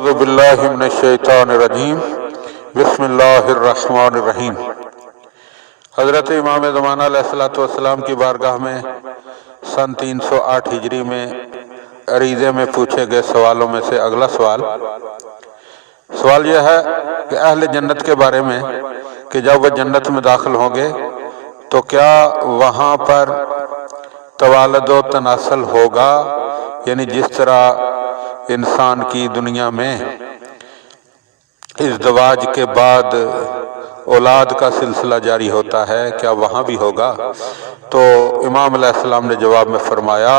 اعوذ باللہ من الشیطان الرجیم بسم اللہ الرحمن الرحیم۔ حضرت امام زمانہ علیہ السلام کی بارگاہ میں سن 308 ہجری میں عریضے میں پوچھے گئے سوالوں میں سے اگلا سوال یہ ہے کہ اہل جنت کے بارے میں کہ جب وہ جنت میں داخل ہوں گے تو کیا وہاں پر توالد و تناسل ہوگا، یعنی جس طرح انسان کی دنیا میں ازدواج کے بعد اولاد کا سلسلہ جاری ہوتا ہے، کیا وہاں بھی ہوگا؟ تو امام علیہ السلام نے جواب میں فرمایا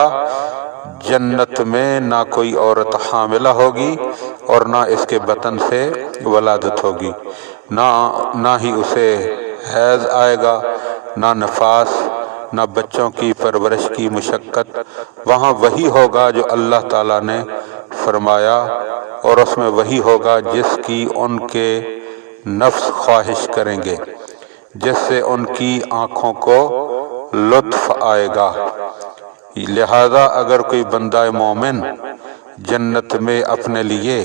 جنت میں نہ کوئی عورت حاملہ ہوگی اور نہ اس کے بطن سے ولادت ہوگی، نہ ہی اسے حیض آئے گا، نہ نفاس، نہ بچوں کی پرورش کی مشقت۔ وہاں وہی ہوگا جو اللہ تعالیٰ نے فرمایا، اور اس میں وہی ہوگا جس کی ان کے نفس خواہش کریں گے، جس سے ان کی آنکھوں کو لطف آئے گا۔ لہذا اگر کوئی بندہ مومن جنت میں اپنے لیے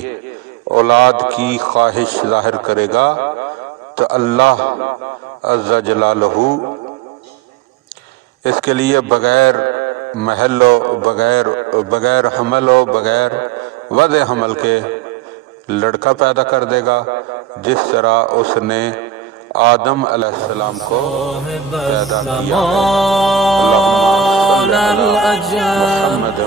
اولاد کی خواہش ظاہر کرے گا تو اللہ عز جلالہ اس کے لیے بغیر محل و بغیر حمل و بغیر وضع حمل کے لڑکا پیدا کر دے گا، جس طرح اس نے آدم علیہ السلام کو پیدا کیا۔ اللہم صلی علی محمد